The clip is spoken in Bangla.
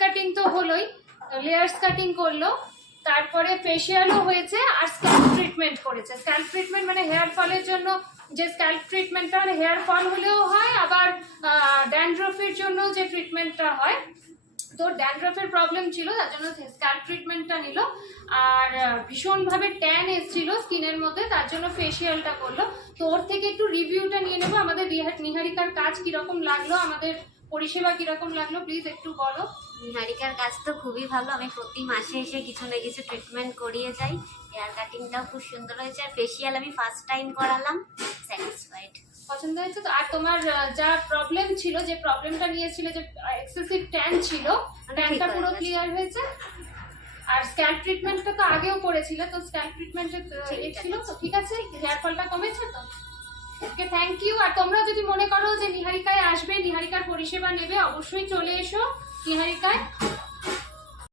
কাটিং তো হলোই, লেয়ার্স কাটিং করলো, তারপরে ফেশিয়ালও হয়েছে, আর স্ক্যাল্প ট্রিটমেন্ট করেছে। স্ক্যাল্প ট্রিটমেন্ট মানে হেয়ার ফলের জন্য যে স্ক্যাল্প ট্রিটমেন্টটা, মানে হেয়ার ফল হলেও হয়, আবার ড্যান্ড্রফের জন্য যে ট্রিটমেন্টটা হয়, তো ড্যান্ড্রফের প্রবলেম ছিল তার জন্য স্ক্যাল্প ট্রিটমেন্টটা নিল। আর ভীষণভাবে ট্যান এসেছিল স্কিনের মধ্যে, তার জন্য ফেশিয়ালটা করলো। তো ওর থেকে একটু রিভিউটা নিয়ে নেবো, আমাদের নিহারিকার কাজ কিরকম লাগলো, আমাদের পরিষেবা কিরকম লাগলো, প্লিজ একটু বলো। নিহারিকার কাজ তো খুবই ভালো, আমি প্রতি মাসে এসে কিছু না কিছু ট্রিটমেন্ট করিয়ে যাই। হেয়ার কাটিংটাও খুব সুন্দর হয়েছে, আর ফেসিয়াল আমি ফার্স্ট টাইম করালাম, স্যাটিসফাইড, পছন্দ হয়েছে তো? আর তোমার যা প্রবলেম ছিল, যে প্রবলেমটা নিয়েছিল, যে এক্সেসিভ ট্যান ছিল, ট্যানটা পুরো ক্লিয়ার হয়েছে? আর স্ক্যাল্প ট্রিটমেন্টটা তো আগেও করেছিলে, তো স্ক্যাল্প ট্রিটমেন্টের ছিল তো ঠিক আছে? হেয়ার ফলটা কমেছে তো? ওকে, থ্যাংক ইউ। আর তোমরা যদি মনে করো যে নিহারিকায় আসবে, নিহারিকার পরিষেবা নেবে, অবশ্যই চলে এসো নিহারিকায়।